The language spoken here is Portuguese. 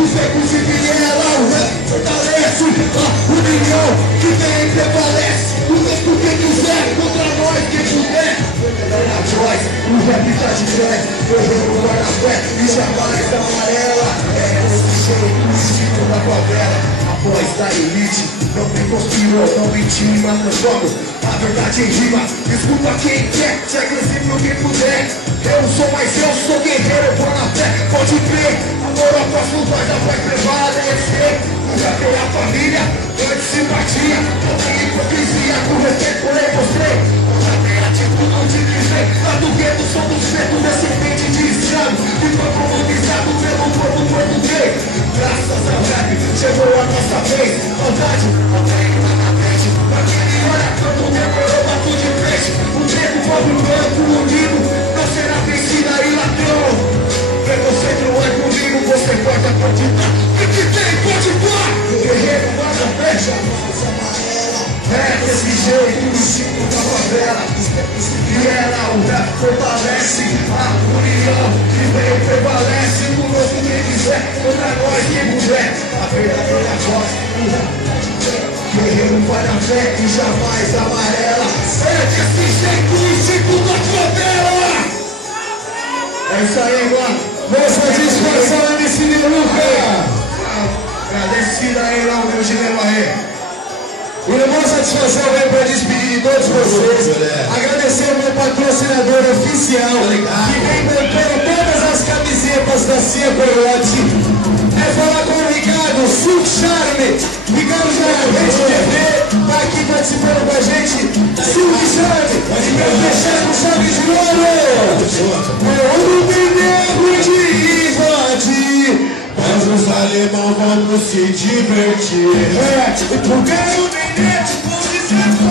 dos ecos e viela. O rap fortalece a união que vem e prevalece. O mesmo quem quiser, contra nós quem puder. Na voz, o rap tá de pé. Guerreiro guarda fé e jamais amarela. É esse jeito, o instinto da favela. A voz da elite, não tem conspirou, não mentir, mas transformo a verdade em rima. Escuta quem quer, segue sempre quem puder. Eu sou mais eu, sou guerreiro, eu vou na fé, pode crer. Amor após voz, a voz prevalecer. O rap é a família, antes simpatia. Não tem hipocrisia, com respeito eu mostrei. O rap é atitude de dizer. Lá do gueto somos feitos, descendente de escravo. Que foi colonizado pelo povo português. Graças ao rap, chegou a nossa vez. Maldade, não tem na frente. Aquele olha quando demorou, bato de frente. O negro, pobre, branco, unido. Não será vencida e ladrão. Preconceito não é comigo, você pode acreditar. O que tem, pode voar. Guerreiro, manda fecha. É desse jeito, o instinto da favela. E ela, o rap fortalece a união que vem e prevalece. Conosco quem quiser, contra nós quem puder. A verdadeira voz, o rap guerreiro vai na fé e jamais amarela. É desse jeito, o instinto da favela. É isso aí, mano. Nossa satisfação, MC Deluca. Agradecido aí lá o meu gênero aí. E uma satisfação vem para despedir de todos vocês. Agradecer ao meu patrocinador oficial que vem comprando todas as camisetas da Cia Coyote. É falar com o Ricardo, Sul Charme. Ricardo já é Rede TV, tá aqui participando com a gente. Sul Charme, e meu fechado chave de ouro. Meu negro de invade. Mas os alemão vamos se divertir. É, porque o nenete, por exemplo,